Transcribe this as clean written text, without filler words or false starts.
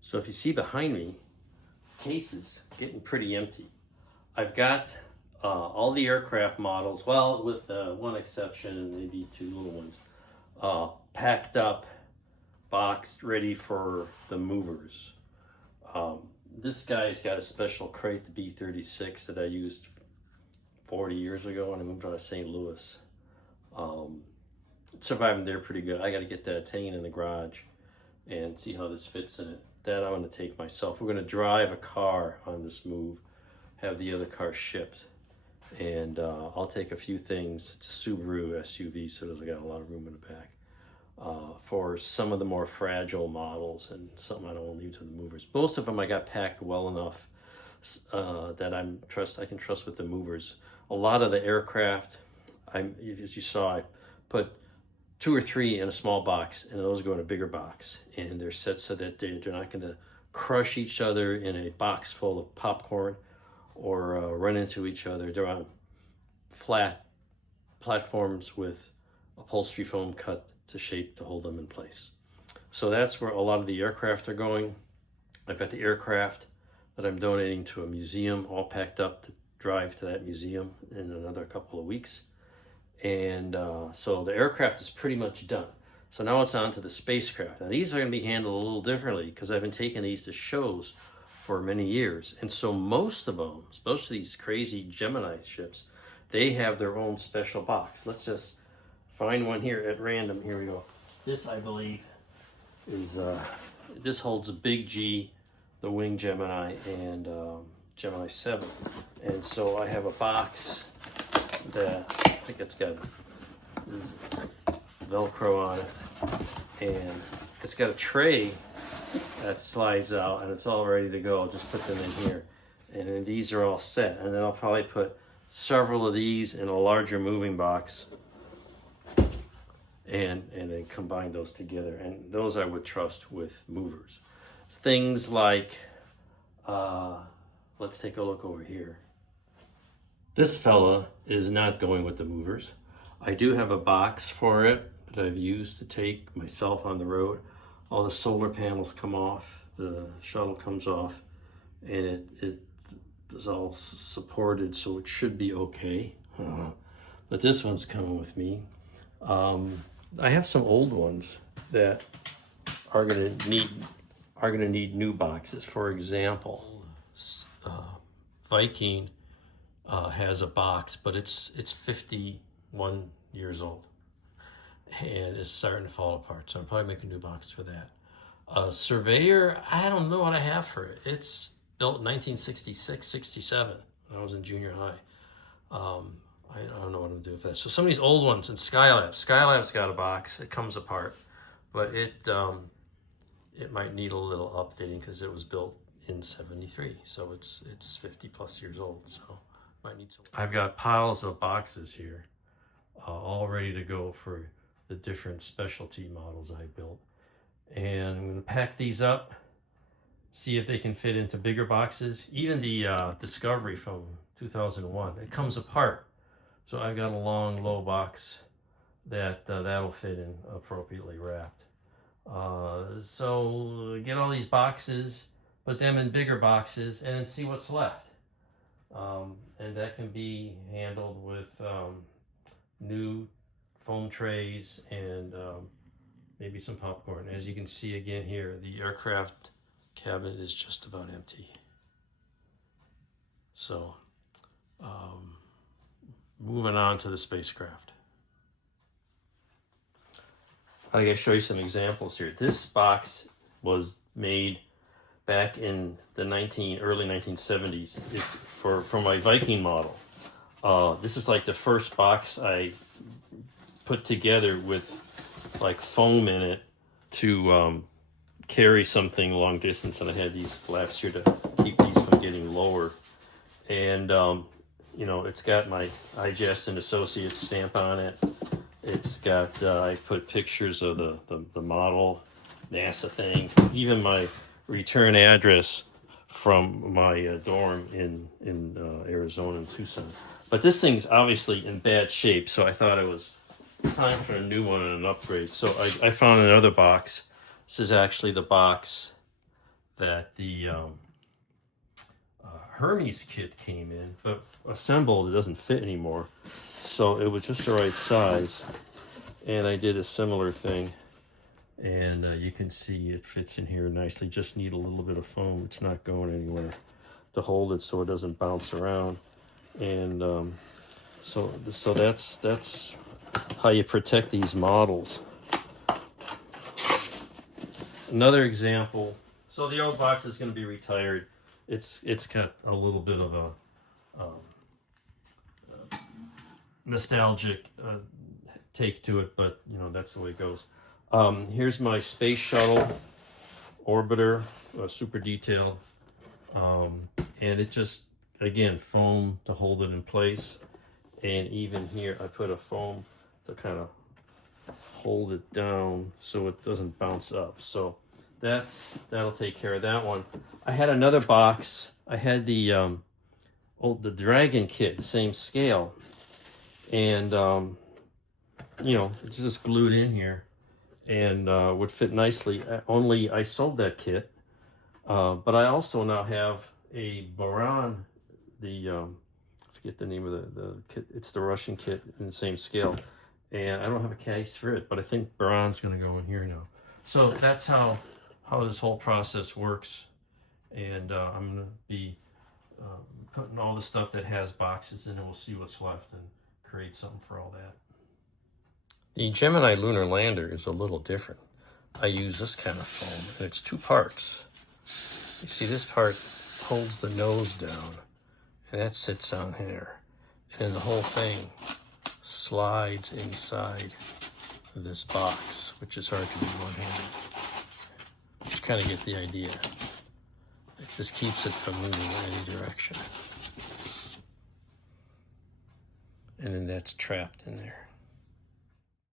So if you see behind me, the case is getting pretty empty. I've got all the aircraft models, well, with one exception and maybe two little ones, packed up, boxed, ready for the movers. This guy's got a special crate, the B-36, that I used 40 years ago when I moved out of St. Louis. Surviving there pretty good. I got to get that hanging in the garage and see how this fits in it. That I'm going to take myself. We're going to drive a car on this move, have the other car shipped, and I'll take a few things. It's a Subaru SUV, so it's got a lot of room in the back. For some of the more fragile models and something I don't want to leave to the movers. Most of them I got packed well enough that I can trust with the movers. A lot of the aircraft, as you saw, I put 2 or 3 in a small box, and those go in a bigger box, and they're set so that they're not going to crush each other in a box full of popcorn or run into each other. They're on flat platforms with upholstery foam cut to shape to hold them in place. So that's where a lot of the aircraft are going. I've got the aircraft that I'm donating to a museum, all packed up to drive to that museum in another couple of weeks. And so the aircraft is pretty much done. So now it's on to the spacecraft. Now these are going to be handled a little differently because I've been taking these to shows for many years. And so most of these crazy Gemini ships, they have their own special box. Let's just find one here at random. Here we go. This, I believe, is, this holds a big G, the wing Gemini, and Gemini 7. And so I have a box that I think it's got this Velcro on it, and it's got a tray that slides out, and it's all ready to go. Just put them in here, and then these are all set. And then I'll probably put several of these in a larger moving box, and then combine those together. And those I would trust with movers. Things like, let's take a look over here. This fella is not going with the movers. I do have a box for it that I've used to take myself on the road. All the solar panels come off, the shuttle comes off, and it is all supported, so it should be okay. But this one's coming with me. I have some old ones that are gonna need new boxes. For example, Viking has a box, but it's 51 years old and it's starting to fall apart. So I'm probably making a new box for that. Surveyor, I don't know what I have for it. It's built in 1966, 67 when I was in junior high. I don't know what I'm gonna do with that. So some of these old ones, and Skylab's got a box. It comes apart, but it might need a little updating because it was built in 73, so it's 50 plus years old. So might need some. I've got piles of boxes here, all ready to go for the different specialty models I built, and I'm gonna pack these up, see if they can fit into bigger boxes. Even the Discovery from 2001, it comes apart. So I've got a long, low box that'll fit in appropriately wrapped. So get all these boxes, put them in bigger boxes, and then see what's left. And that can be handled with new foam trays and maybe some popcorn. As you can see again here, the aircraft cabinet is just about empty. So, moving on to the spacecraft. I gotta show you some examples here. This box was made back in the early 1970s. It's for my Viking model. This is like the first box I put together with like foam in it to carry something long distance, and I had these flaps here to keep these from getting lower. And you know, it's got my iJust and Associates stamp on it. It's got, I put pictures of the model, NASA thing, even my return address from my dorm in Arizona and Tucson. But this thing's obviously in bad shape, so I thought it was time for a new one and an upgrade. So I found another box. This is actually the box that the Hermes kit came in, but assembled it doesn't fit anymore. So it was just the right size, and I did a similar thing, and you can see it fits in here nicely. Just need a little bit of foam. It's not going anywhere to hold it so it doesn't bounce around. And so that's how you protect these models. Another example. So the old box is going to be retired. It's got a little bit of a nostalgic take to it, but you know, that's the way it goes. Here's my space shuttle orbiter, super detailed, and it just, again, foam to hold it in place. And even here I put a foam to kind of hold it down so it doesn't bounce up. So that'll take care of that one. I had another box. I had the the Dragon kit, the same scale, and you know, it's just glued in here and would fit nicely. Only I sold that kit, but I also now have a Baran, I forget the name of the kit. It's the Russian kit in the same scale, and I don't have a case for it, but I think Baran's going to go in here now. So that's how this whole process works, and I'm going to be putting all the stuff that has boxes in, and we'll see what's left and create something for all that. The Gemini lunar lander is a little different. I use this kind of foam, and it's two parts. You see, this part holds the nose down, and that sits on here, and then the whole thing slides inside of this box, which is hard to do one-handed. But you kind of get the idea. It just keeps it from moving in any direction. And then that's trapped in there.